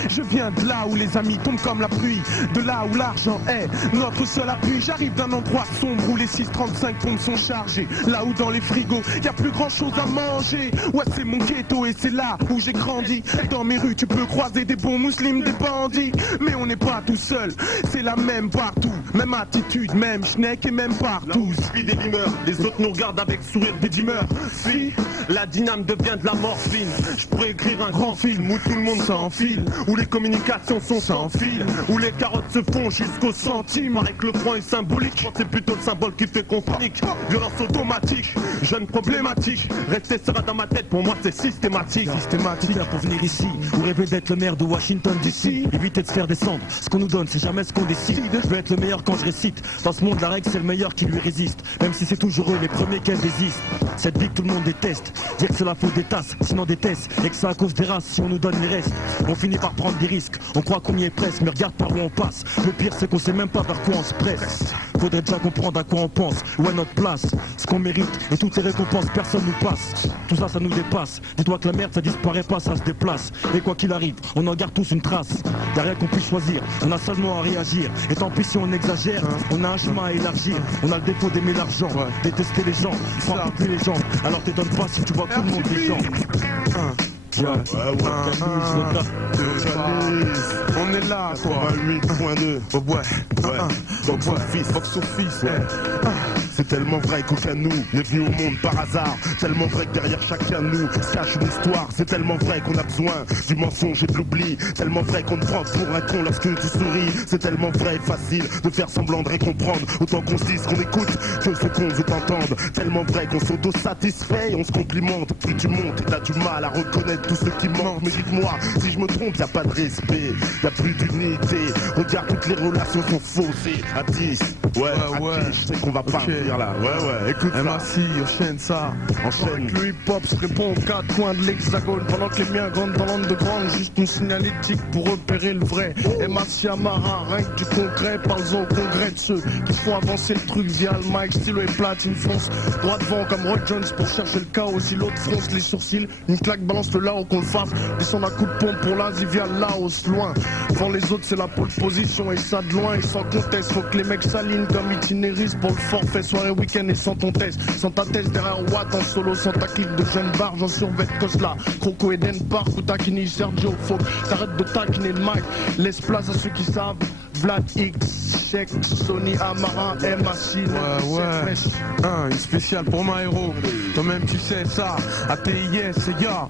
Je viens de là où les amis tombent comme la pluie, de là où l'argent est notre seul appui. J'arrive d'un endroit sombre où les 635 pompes sont chargées, là où dans les frigos y a plus grand chose à manger. Ouais, c'est mon ghetto et c'est là où j'ai grandi. Dans mes rues tu peux croiser des bons musulmans, des bandits, mais on n'est pas tout seul, c'est la même partout, même attitude, même schneck et même partout. Je suis des limeurs, les autres nous regardent avec sourire des dimeurs. Si la dyname devient de la morphine, je pourrais écrire un grand film où tout le monde s'enfile, où les communications sont sans fil, où les carottes se font jusqu'au centime. Paraît que le franc est symbolique, c'est plutôt le symbole qui fait qu'on panique. Violence automatique, jeune problématique, rester sera dans ma tête, pour moi c'est systématique. Systématique pour venir ici, ou rêver d'être le maire de Washington DC. Éviter de se faire descendre, ce qu'on nous donne c'est jamais ce qu'on décide. Je veux être le meilleur quand je récite, dans ce monde la règle c'est le meilleur qui lui résiste. Même si c'est toujours eux les premiers qu'elles résistent. Cette vie que tout le monde déteste, dire que c'est la faute des tasses, sinon des tests, et que c'est à cause des races si on nous donne les restes. On finit par prendre des risques, on croit qu'on y est presque, mais regarde par où on passe. Le pire c'est qu'on sait même pas vers quoi on se presse. Faudrait déjà comprendre à quoi on pense, où est notre place, ce qu'on mérite, et toutes les récompenses personne nous passe. Tout ça ça nous dépasse, dis-toi que la merde ça disparaît pas, ça se déplace. Et quoi qu'il arrive, on en garde tous une trace. Y'a rien qu'on puisse choisir, on a seulement à réagir. Et tant pis si on exagère, on a un chemin à élargir. On a le défaut d'aimer l'argent, détester les gens, prends plus les gens. Alors t'étonnes pas si tu vois tout le monde les gens. Dial. On est là, quoi. 88.2. Box Office, ouais. C'est tellement vrai qu'aucun de nous n'est venu au monde par hasard. Tellement vrai que derrière chacun de nous se cache une histoire. C'est tellement vrai qu'on a besoin du mensonge et de l'oubli. Tellement vrai qu'on te prend pour un con lorsque tu souris. C'est tellement vrai et facile de faire semblant de comprendre. Autant qu'on se dise qu'on écoute que ce qu'on veut entendre. Tellement vrai qu'on s'auto-satisfait et on se complimente. Plus tu montes et t'as du mal à reconnaître tout ce qui manque. Mais dites-moi, si je me trompe, y a pas de respect, y a plus d'unité. Regarde, toutes les relations sont faussées. À 10, je sais qu'on va pas dire là. Écoute ça. MAC, enchaîne ça. Enchaîne. Le hip-hop se répond aux quatre coins de l'hexagone. Pendant que les miens grandent dans l'underground, juste une signalétique pour repérer le vrai. MAC Amara, rien que du concret, parle-en au congrès de ceux qui font avancer le truc via le mic, stylo et platine, fonce droit devant comme Roy Jones pour chercher le chaos. Si l'autre fronce les sourcils, une claque balance le là-haut qu'on le fasse. Descend à coup de pompe pour l'Asie via Laos, loin. Devant les autres, c'est la pole position et ça de loin et sans conteste. Faut que les mecs s'alignent comme itinéristes pour le forfait, soirée, week-end et sans ton test. Sans ta thèse derrière Watt en solo, sans ta clique de jeune barge en survêt Cosla. Croco Eden Park ou Takini Sergio, faut t'arrêtes de taquiner le mic. Laisse place à ceux qui savent. Vlad X, Check, Sony, Amara, MAC, une spéciale pour ma héros. Toi-même tu sais ça. ATIS, ya.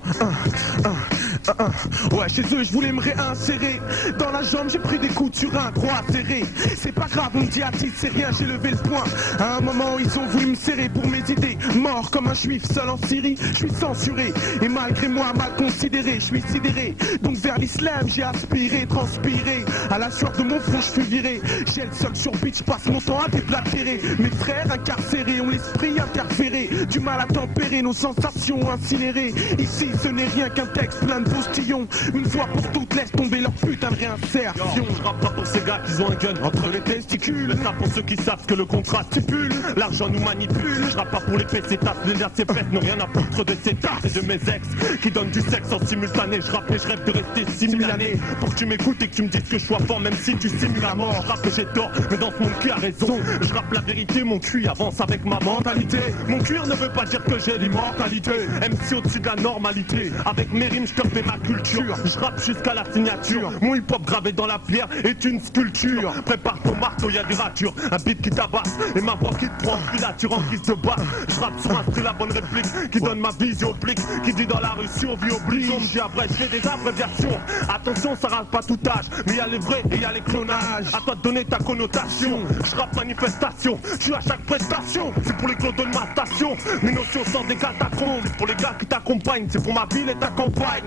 Ouais, chez eux je voulais me réinsérer. Dans la jambe j'ai pris des coups sur un croix serré. C'est pas grave, on me dit à titre, c'est rien, j'ai levé le poing. À un moment ils ont voulu me serrer pour mes idées. Mort comme un juif seul en Syrie, je suis censuré. Et malgré moi mal considéré, je suis sidéré. Donc vers l'islam j'ai aspiré, transpiré. À la sueur de mon front je suis viré. J'ai le seul sur beat, je passe mon temps à déblatérer. Mes frères incarcérés ont l'esprit interféré. Du mal à tempérer nos sensations incinérées. Ici ce n'est rien qu'un texte plein de postillons. Une fois pour toutes laisse tomber leur putain de réinsertion. Je rappe pas pour ces gars qui ont un gun entre les testicules. Ça pour ceux qui savent que le contrat stipule. L'argent nous manipule. Je rappe pas pour les pécétas, les nerfs c'est fêtes n'ont rien à foutre de ces tasses et de mes ex qui donnent du sexe en simultané. Je rappe et je rêve de rester 6000 années pour que tu m'écoutes et que tu me dises que je sois fort même si tu simules la mort. Je rappe que j'ai tort mais dans ce monde qui a raison. Je rappe la vérité, mon cul avance avec ma mentalité. Mon cuir ne veut pas dire que j'ai l'immortalité. MC au-dessus de la normalité. Avec mes rimes je te fais ma culture. Je rappe jusqu'à la signature. Mon hip-hop gravé dans la pierre est une sculpture. Prépare ton marteau, y'a des ratures. Un beat qui tabasse et ma voix qui te prend filature en guise de basse. Je rappe sur un style la bonne réplique qui donne ma vision oblique. Qui dit dans la rue survie oblige. On me dit après je fais des abréviations. Attention ça rate pas tout âge. Mais y'a les vrais et y'a les clonages. À toi de donner ta connotation. Je rappe manifestation. Je suis à chaque prestation. C'est pour les clones de ma station. Mes notions sont des catacombes. C'est pour les gars qui t'accompagnent. C'est pour ma ville et ta campagne.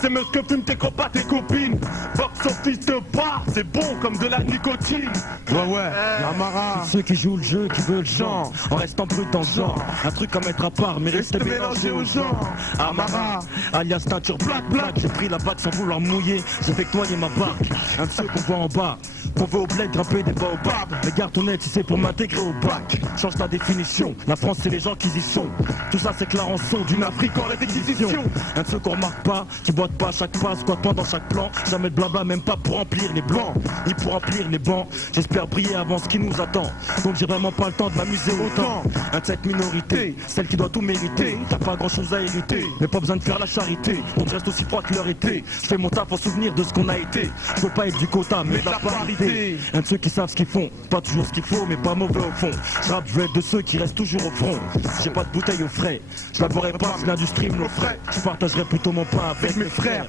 C'est mieux que fument tes copains, tes copines. Box Office te part, c'est bon comme de la nicotine. Amara. Ceux qui jouent le jeu, qui veulent le genre, en restant brut dans le genre. Un truc à mettre à part, mais rester mélangé aux gens. Amara, alias nature black. J'ai pris la bague sans vouloir mouiller, j'ai fait noyer ma barque. Un de ceux qu'on voit en bas, qu'on veut au bled grimper des baobabs. Mais garde ton net si c'est pour m'intégrer au bac. Change ta définition, la France c'est les gens qui y sont. Tout ça c'est que la rançon d'une Afrique en réquisition. Un de ceux qu'on remarque pas, qui boite pas à chaque pas, squattant dans chaque plan. Jamais de blabla, même pas pour remplir les blancs, ni pour remplir les bancs. J'espère briller avant ce qui nous attend. Donc j'ai vraiment pas le temps de m'amuser autant. Un de cette minorité, celle qui doit tout mériter. T'as pas grand chose à hériter, mais pas besoin de faire la charité. On te reste aussi froid que leur été. Je fais mon taf en souvenir de ce qu'on a été. Je veux pas être du quota, mais de la parité. Un de ceux qui savent ce qu'ils font, pas toujours ce qu'il faut, mais pas mauvais au fond. Je rappe, je veux être de ceux qui restent toujours au front. J'ai pas de bouteille au frais, je la boirai pas si l'industrie me l'offrait. Je partagerai plutôt mon pain avec mes frères.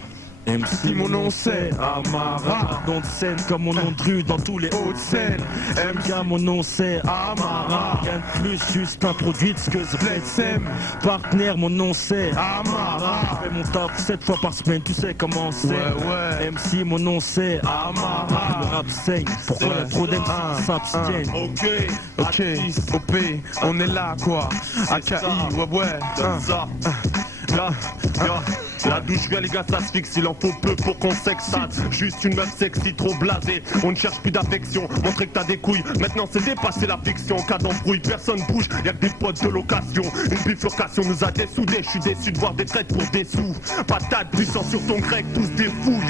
MC mon nom c'est Amara. Nom de scène comme mon nom de rue dans tous les Hauts-de-Seine. MK mon nom c'est Amara. Rien de plus, juste introduite ce que je partenaire mon nom c'est Amara. Je fais mon taf 7 fois par semaine, tu sais comment c'est. MC mon nom c'est Amara. Le rap saigne, pourquoi y'a trop d'MC qui s'abstiennent. Ok, OP, on est là quoi. AKI, La douche les gars ça se fixe, il en faut peu pour qu'on s'extase. Juste une meuf sexy trop blasée, on ne cherche plus d'affection. Montrer que t'as des couilles, maintenant c'est dépassé la fiction. Cas d'embrouille, personne bouge, y'a que des potes de location. Une bifurcation nous a dessoudés, je suis déçu de voir des traites pour des sous. Patate, puissant sur ton grec, tous des fous,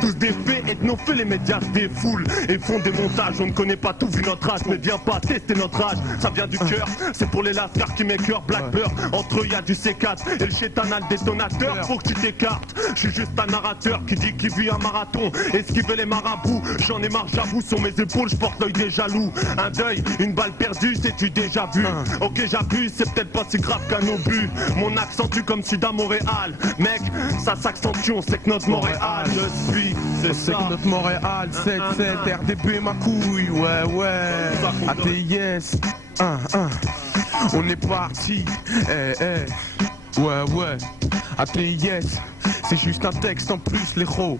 tous des faits, ethnophées, les médias se défoulent et font des montages. On ne connaît pas tout vu notre âge, mais viens pas tester notre âge. Ça vient du cœur, c'est pour les lascars qui m'écœurent. Blackbird, entre eux y'a du C4 et le t'éternel détonateur, faut que tu t'écartes. Je suis juste un narrateur qui dit qu'il vit un marathon. Esquiver les marabouts, j'en ai marre, j'avoue. Sur mes épaules, je porte l'œil des jaloux. Un deuil, une balle perdue, c'est-tu déjà vu? Ok, j'abuse, c'est peut-être pas si grave qu'un obus. Mon accent tue comme sud à Montréal. Mec, ça s'accentue, on sait que notre Montréal le suit. C'est que notre Montréal, 7-7, RDB ma couille, ouais. ATIS, on est parti, ouais, ATIS. C'est juste un texte en plus, les ros.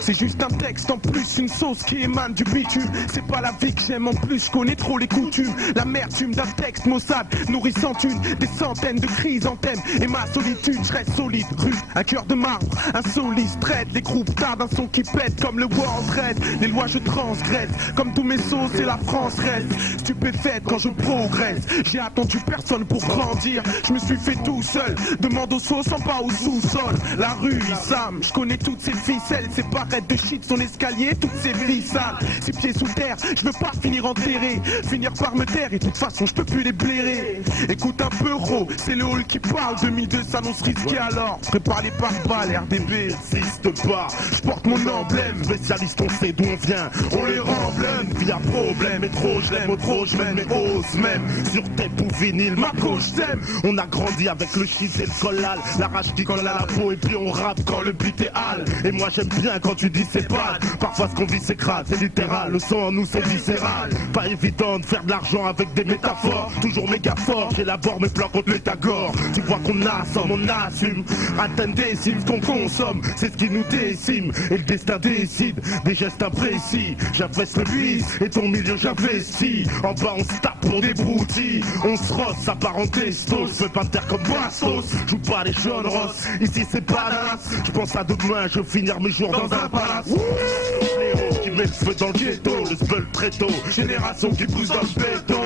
C'est juste un texte en plus, une sauce qui émane du bitume. C'est pas la vie que j'aime en plus, je connais trop les coutumes. L'amertume d'un texte maussade, nourrissant des centaines de chrysanthèmes. Et ma solitude, je reste solide, rude, un cœur de marbre, insolite, traite. Les groupes tardent un son qui pète comme le World Red. Les lois je transgresse, comme tous mes sauces et la France reste stupéfaite quand je progresse. J'ai attendu personne pour grandir, je me suis fait tout seul. Demande aux sauces, en pas au sous-sol. La rue, Issam, je connais toutes ces ficelles. Ces barrettes de shit, son escalier, toutes ces vies sales. Ces pieds sous terre, je veux pas finir enterré. Finir par me taire et de toute façon je peux plus les blairer. Écoute un peu gros, c'est le hall qui parle. 2002 s'annonce risqué alors. Prépare les pare-balles, RDB n'existe pas. Je porte mon emblème, spécialiste on sait d'où on vient. On les remblème, via problème. Et trop je l'aime, trop je m'aime, mais ose même. Sur tes pour vinyle, ma coach t'aime. On a grandi avec le shit et le collal. La rage qui colle à la peau et puis on rappe quand le beat est hal. Et moi j'aime bien quand tu dis c'est pas. Parfois ce qu'on vit c'est crade, c'est littéral. Le son en nous c'est viscéral. Pas évident de faire de l'argent avec des métaphores. Toujours méga fort, j'élabore mes plans contre l'étagore. Tu vois qu'on assomme, on assume. Atteindre des cimes, ce qu'on consomme, c'est ce qui nous décime. Et le destin décide des gestes imprécis. J'affaisse le bise et ton milieu j'investis. En bas on se tape pour des broutilles. On se rosse, ça part en testo. Je veux pas me taire comme Bastos. Joue pas les jaunes rosses, ici c'est badass. Je pense à demain, je veux finir mes jours dans un palace. Léo qui met le feu dans le ghetto, le spell très tôt. Génération qui pousse dans le béton.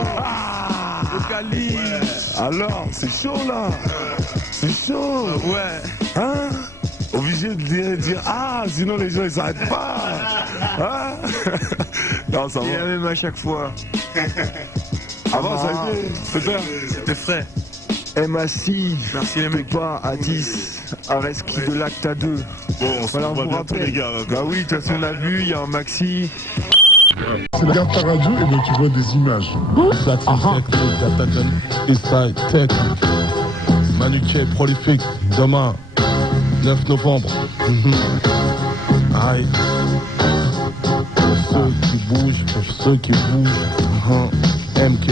Le Cali. Alors, c'est chaud là. C'est chaud. Ouais. Hein? Obligé de dire sinon les gens ils s'arrêtent pas. Hein? Non, ça va. Il y a même à chaque fois. Avant ça a été. Super. C'était frais. Massive, merci les mecs. Pas à 10, Areski de l'acte à 2. Bon, on se voilà, on vous rappelle. Les gars, bah oui, de toute façon on a vu, il y a un maxi. Tu regardes ta radio et bien tu vois des images. Inside Tech, Manu K, prolifique, demain, 9 novembre. Aïe. Ceux qui bougent, MK.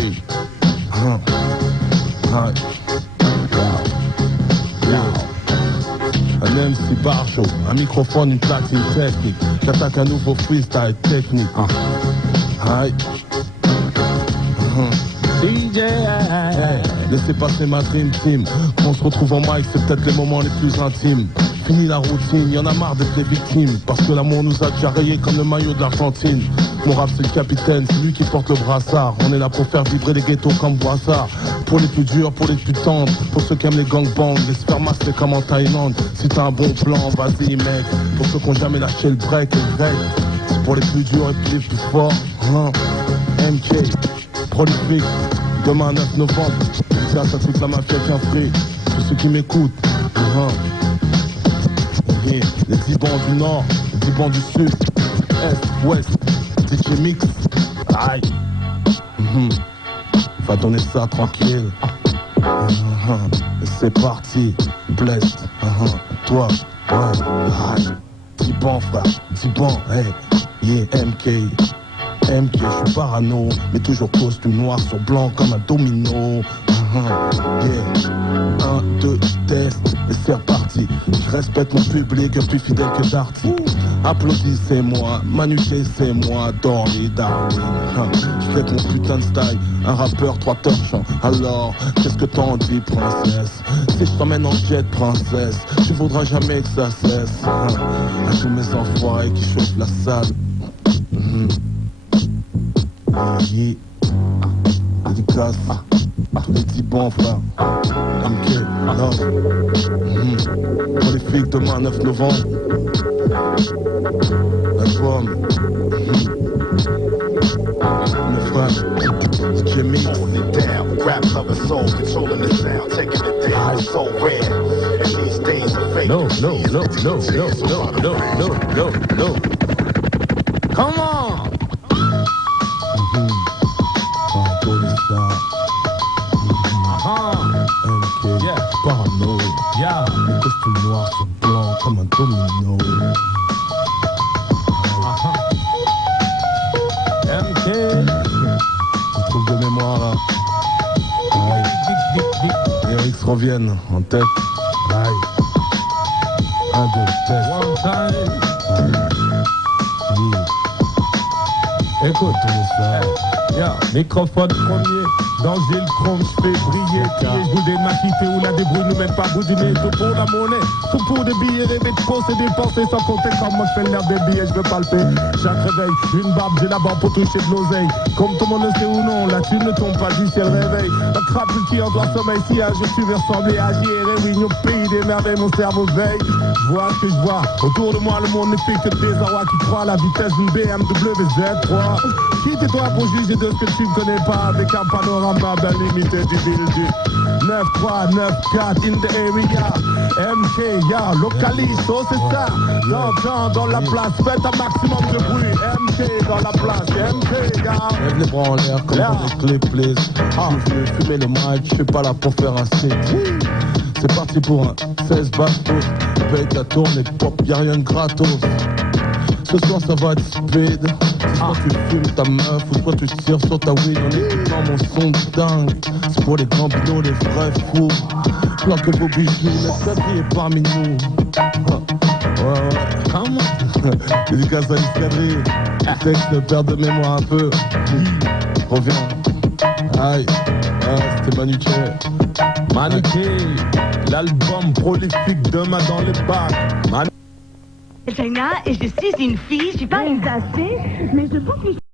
Un MC bar show, un microphone, une platine technique. J'attaque un nouveau freestyle technique. Aïe. DJ, laissez passer ma dream team. Quand on se retrouve en mic, c'est peut-être les moments les plus intimes. Fini la routine, y'en a marre d'être les victimes. Parce que l'amour nous a déjà rayés comme le maillot de l'Argentine. Mon rap c'est le capitaine, c'est lui qui porte le brassard. On est là pour faire vibrer les ghettos comme Boissard. Pour les plus durs, pour les plus tendres, pour ceux qui aiment les gangbangs, les se faire masser comme en Thaïlande. Si t'as un bon plan, vas-y mec. Pour ceux qui ont jamais lâché le break et le break. C'est pour les plus durs et puis les plus forts. MK, prolifique, demain 9 novembre. Tiens, ça toute la mafia qu'un free. Tous ceux qui m'écoutent. Les 10 bancs du nord, les 10 bancs du sud, est, ouest, DJ Mix, aïe. Va donner ça tranquille. C'est parti, blessed. Toi, ouais, aïe. 10 bancs frère, 10 bancs, hey, yeah, MK, je suis parano, mais toujours costume noir sur blanc comme un domino. Yeah. 1, 2, test, et c'est reparti. Je respecte mon public, plus fidèle que Darty. Applaudissez-moi, Manu K, c'est moi, Dorly, Darly. Je fais mon putain de style, un rappeur, 3 torchants. Alors, qu'est-ce que t'en dis, princesse? Si je t'emmène en jet, princesse, tu voudras jamais que ça cesse. À tous mes enfoirés qui chauffent la salle. Yeah. Dédicace, tous les 10 bons frères. MK, love. Prolifique demain 9 novembre. L'album. Mes frères, DJ Mix, terre. rap lover soul, controlling the sound, taking it down. It's so rare. And these days are fake. No. Come on. MK, Yeah. parano. Yeah. Les costumes noirs sur blanc comme un domino. MK. On trouve de mémoire là. Les Erics reviennent en tête. Aïe. 1, 2, test. One time. Écoute, ça. Yeah. Microphone premier, danger le chrome, je fais briller. Je vous démaquiter ou la débrouille nous mène pas bout du nez. Tout pour la monnaie, tout pour des billets, rêver de poser, dépenser sans compter comme moi je fais l'air des billets, je veux palper. Chaque réveil, une barbe, j'ai la barbe pour toucher de l'oseille. Comme tout le monde le sait ou non, la thune ne tombe pas d'ici elle réveille. Un crabe qui en doit sommeil, si un jour tu veux ressembler à J.R. Réunion, pays des merveilles, mon cerveau veille. Je vois ce que je vois, autour de moi le monde ne fait que des désarroi qui croient à la vitesse d'une BMW Z3. Qui t'es-toi pour juger de ce que tu ne connais pas avec un panorama bien limité du building. 9-3, 9-4 in the area. MK, ya, localiso, c'est ça. Dans la place, faites un maximum de bruit. MK dans la place, MK, ya. Lève les bras en l'air comme dans des clés, please. Je veux fumer le mic, je suis pas là pour faire un set. C'est parti pour un 16 bastos. Paye ta tournée, pop, y'a rien de gratos. Ce soir ça va être speed. C'est soit tu fumes ta meuf ou soit tu tires sur ta weed en écoutant mon son de dingue. C'est pour les grands binots, les vrais fous. Plein que vos bijoux, laisse briller parmi nous. Ouais. Comment? Dédicace à l'escadrille. Texte de perte de mémoire un peu. Reviens. Aïe. C'était Manuché. Manuché, l'album prolifique demain dans les bacs. Jaina, et je suis une fille, je suis pas une mais je pense que